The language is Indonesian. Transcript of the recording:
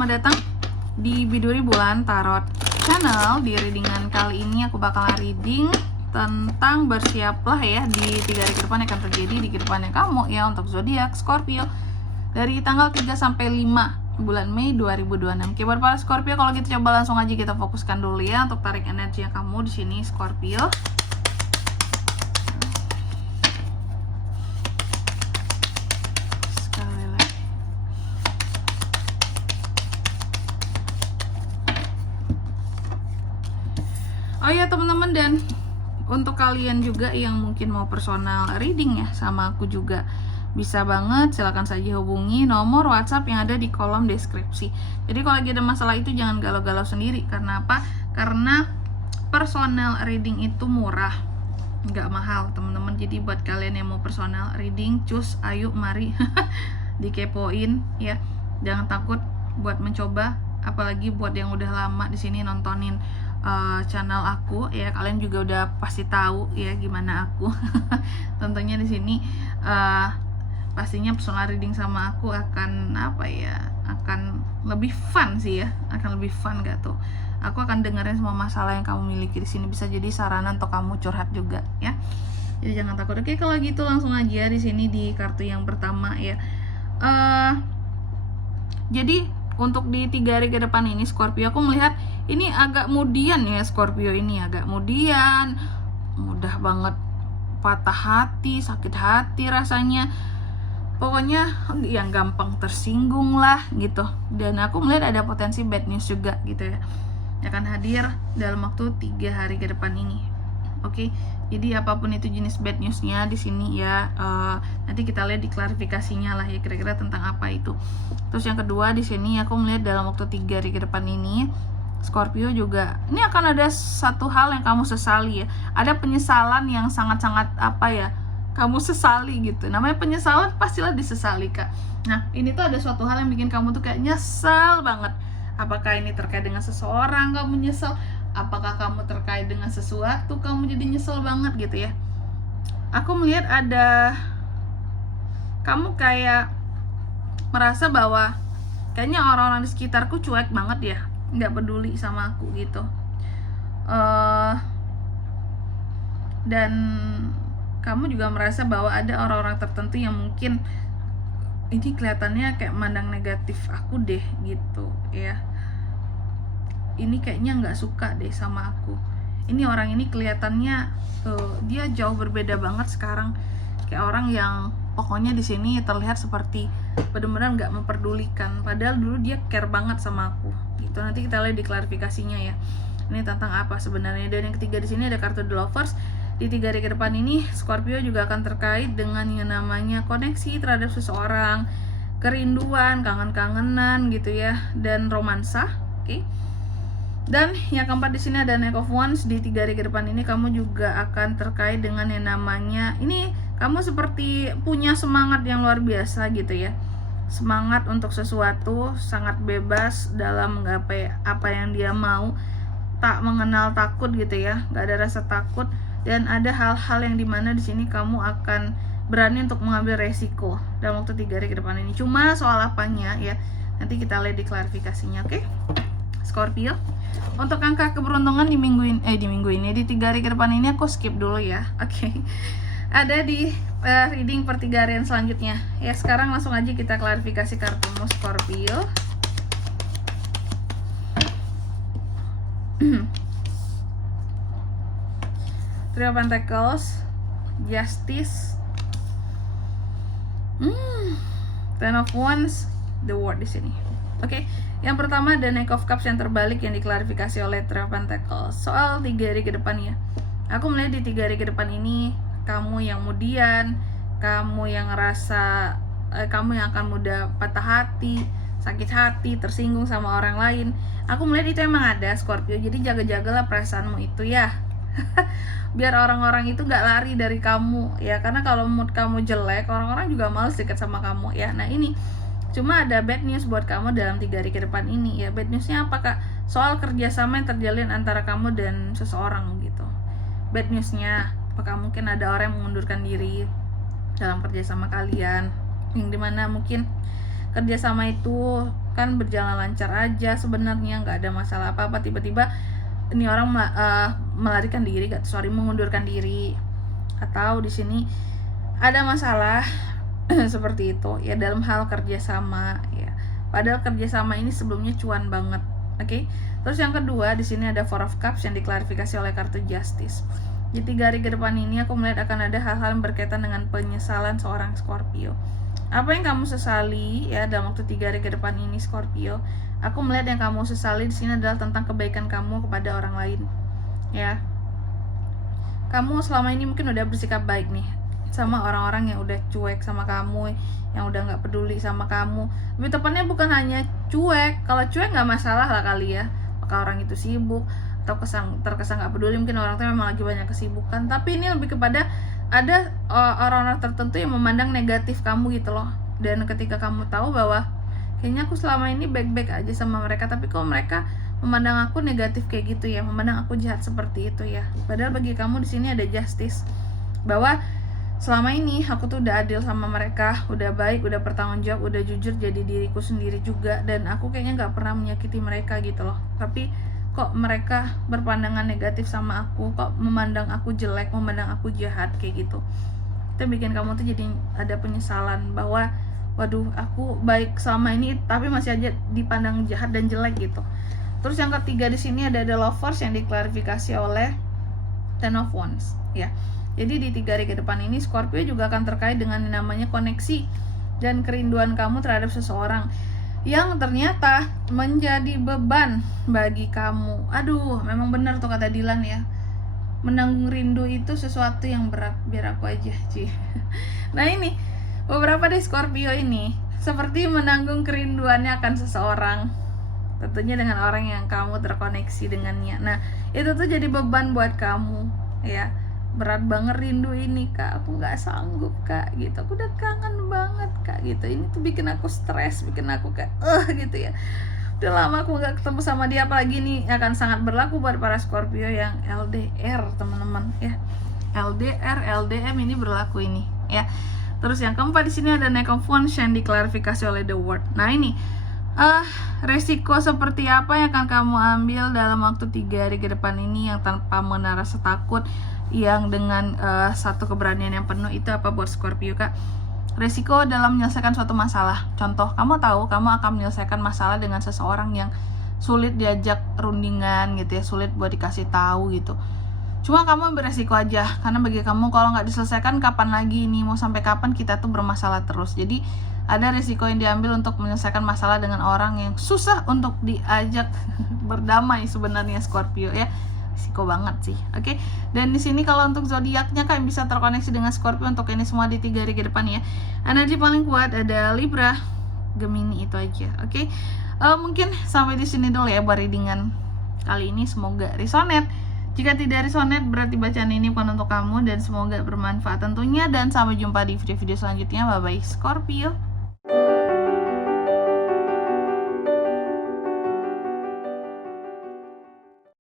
selamat datang di Biduri Bulan Tarot Channel. Di readingan kali ini aku bakal reading tentang bersiaplah ya di 3 hari ke depan yang akan terjadi di kehidupannya kamu ya untuk zodiak Scorpio dari tanggal 3 sampai 5 bulan Mei 2026. Oke, buat para Scorpio, kalau gitu coba langsung aja kita fokuskan dulu ya untuk tarik energi yang kamu di sini Scorpio. Oh ya teman-teman, dan untuk kalian juga yang mungkin mau personal reading ya sama aku juga bisa banget, silahkan saja hubungi nomor WhatsApp yang ada di kolom deskripsi. Jadi kalau lagi ada masalah itu jangan galau-galau sendiri. Karena apa? Karena personal reading itu murah, nggak mahal teman-teman. Jadi buat kalian yang mau personal reading, cus, ayo mari dikepoin ya. Jangan takut buat mencoba, apalagi buat yang udah lama di sini nontonin channel aku ya, kalian juga udah pasti tahu ya gimana aku. Tentunya di sini pastinya personal reading sama aku akan apa ya, akan lebih fun sih ya, akan lebih fun gak tuh. Aku akan dengerin semua masalah yang kamu miliki di sini, bisa jadi sarana untuk kamu curhat juga ya. Jadi jangan takut. Oke, kalau gitu langsung aja di sini di kartu yang pertama ya. Jadi untuk di 3 hari ke depan ini Scorpio, aku melihat ini agak mudian ya. Scorpio ini agak mudian, mudah banget patah hati, sakit hati rasanya, pokoknya yang gampang tersinggung lah gitu. Dan aku melihat ada potensi bad news juga gitu ya, akan hadir dalam waktu 3 hari ke depan ini. Oke, jadi apapun itu jenis bad newsnya di sini ya, nanti kita lihat di klarifikasinya lah ya kira-kira tentang apa itu. Terus yang kedua di sini aku melihat dalam waktu 3 hari ke depan ini Scorpio juga ini akan ada satu hal yang kamu sesali ya. Ada penyesalan yang sangat-sangat apa ya, kamu sesali gitu. Namanya penyesalan pastilah disesali Kak. Nah ini tuh ada suatu hal yang bikin kamu tuh kayak nyesel banget. Apakah ini terkait dengan seseorang kamu nyesel, apakah kamu terkait dengan sesuatu kamu jadi nyesel banget gitu ya. Aku melihat ada kamu kayak merasa bahwa kayaknya orang-orang di sekitarku cuek banget ya, nggak peduli sama aku gitu. Dan kamu juga merasa bahwa ada orang-orang tertentu yang mungkin ini kelihatannya kayak mandang negatif aku deh gitu ya. Ini kayaknya nggak suka deh sama aku. Ini orang ini kelihatannya dia jauh berbeda banget sekarang. Kayak orang yang pokoknya di sini terlihat seperti benar-benar nggak memperdulikan. Padahal dulu dia care banget sama aku. Gitu. Nanti kita lihat di klarifikasinya ya. Ini tentang apa sebenarnya. Dan yang ketiga di sini ada kartu The Lovers. Di 3 hari ke depan ini Scorpio juga akan terkait dengan yang namanya koneksi terhadap seseorang, kerinduan, kangen-kangenan gitu ya, dan romansa. Oke. Dan yang keempat di sini ada Knight of Wands. Di 3 hari ke depan ini kamu juga akan terkait dengan yang namanya, ini kamu seperti punya semangat yang luar biasa gitu ya. Semangat untuk sesuatu, sangat bebas dalam menggapai apa yang dia mau, tak mengenal takut gitu ya, gak ada rasa takut. Dan ada hal-hal yang dimana di sini kamu akan berani untuk mengambil resiko dalam waktu 3 hari ke depan ini. Cuma soal apanya ya, nanti kita lihat di klarifikasinya. Oke, Scorpio. Untuk angka keberuntungan di minggu ini di 3 hari ke depan ini aku skip dulu ya. Oke. Ada di reading per 3 harian selanjutnya. Ya, sekarang langsung aja kita klarifikasi kartumu Scorpio. Three of Pentacles, Justice, Ten of Wands, The World di sini. Oke, yang pertama ada Knight of Cups yang terbalik yang diklarifikasi oleh Three of Pentacles soal 3 hari ke depan ya. Aku melihat di 3 hari ke depan ini kamu yang mudian, kamu yang ngerasa kamu yang akan mudah patah hati, sakit hati, tersinggung sama orang lain. Aku melihat itu emang ada Scorpio, jadi jaga-jagalah perasaanmu itu ya. Biar orang-orang itu gak lari dari kamu ya, karena kalau mood kamu jelek orang-orang juga males dekat sama kamu ya. Nah ini cuma ada bad news buat kamu dalam 3 hari ke depan ini ya. Bad newsnya apa Kak? Soal kerjasama yang terjalin antara kamu dan seseorang gitu. Bad newsnya apakah mungkin ada orang yang mengundurkan diri dalam kerjasama kalian, yang dimana mungkin kerjasama itu kan berjalan lancar aja sebenarnya, nggak ada masalah apa-apa. Tiba-tiba ini orang melarikan diri, mengundurkan diri, atau di sini ada masalah seperti itu ya dalam hal kerjasama ya. Padahal kerjasama ini sebelumnya cuan banget, oke? Terus yang kedua di sini ada Four of Cups yang diklarifikasi oleh kartu Justice. Di 3 hari ke depan ini aku melihat akan ada hal-hal yang berkaitan dengan penyesalan seorang Scorpio. Apa yang kamu sesali ya dalam waktu 3 hari ke depan ini Scorpio? Aku melihat yang kamu sesali di sini adalah tentang kebaikan kamu kepada orang lain. Ya. Kamu selama ini mungkin udah bersikap baik nih sama orang-orang yang udah cuek sama kamu, yang udah nggak peduli sama kamu. Lebih tepatnya bukan hanya cuek. Kalau cuek nggak masalah lah kali ya. Maka orang itu sibuk atau terkesan nggak peduli, mungkin orang itu memang lagi banyak kesibukan. Tapi ini lebih kepada ada orang-orang tertentu yang memandang negatif kamu gitu loh. Dan ketika kamu tahu bahwa kayaknya aku selama ini baik-baik aja sama mereka, tapi kok mereka memandang aku negatif kayak gitu ya, memandang aku jahat seperti itu ya. Padahal bagi kamu di sini ada justice, bahwa selama ini aku tuh udah adil sama mereka, udah baik, udah bertanggung jawab, udah jujur jadi diriku sendiri juga, dan aku kayaknya nggak pernah menyakiti mereka gitu loh. Tapi kok mereka berpandangan negatif sama aku, kok memandang aku jelek, memandang aku jahat kayak gitu. Itu bikin kamu tuh jadi ada penyesalan bahwa waduh, aku baik selama ini tapi masih aja dipandang jahat dan jelek gitu. Terus yang ketiga di sini ada The Lovers yang diklarifikasi oleh Ten of Wands ya. Jadi di 3 hari ke depan ini Scorpio juga akan terkait dengan namanya koneksi dan kerinduan kamu terhadap seseorang yang ternyata menjadi beban bagi kamu. Aduh, memang benar tuh kata Dilan ya. Menanggung rindu itu sesuatu yang berat, biar aku aja, Ci. Nah ini, beberapa di Scorpio ini seperti menanggung kerinduannya akan seseorang. Tentunya dengan orang yang kamu terkoneksi dengannya. Nah, itu tuh jadi beban buat kamu, ya. Berat banget rindu ini, Kak. Aku nggak sanggup, Kak. Gitu. Aku udah kangen banget, Kak. Gitu. Ini tuh bikin aku stres, bikin aku kayak gitu ya. Udah lama aku nggak ketemu sama dia, apalagi ini akan sangat berlaku buat para Scorpio yang LDR, teman-teman, ya. LDR, LDM ini berlaku ini, ya. Terus yang keempat di sini ada Knight of Wands yang diklarifikasi oleh The World. Nah, ini resiko seperti apa yang akan kamu ambil dalam waktu 3 hari ke depan ini yang tanpa rasa takut, yang dengan satu keberanian yang penuh. Itu apa buat Scorpio, Kak? Resiko dalam menyelesaikan suatu masalah. Contoh, kamu tahu kamu akan menyelesaikan masalah dengan seseorang yang sulit diajak rundingan gitu ya, sulit buat dikasih tahu gitu. Cuma kamu beresiko aja, karena bagi kamu kalau nggak diselesaikan kapan lagi nih, mau sampai kapan kita tuh bermasalah terus. Jadi ada risiko yang diambil untuk menyelesaikan masalah dengan orang yang susah untuk diajak berdamai sebenarnya Scorpio ya. Risiko banget sih. Oke. Dan di sini kalau untuk zodiaknya kan bisa terkoneksi dengan Scorpio untuk ini semua di 3 hari ke depan ya. Energi paling kuat ada Libra, Gemini, itu aja. Oke. Mungkin sampai di sini dulu ya buat readingan kali ini, semoga resonate. Jika tidak resonate berarti bacaan ini bukan untuk kamu, dan semoga bermanfaat tentunya, dan sampai jumpa di video-video selanjutnya. Bye bye Scorpio.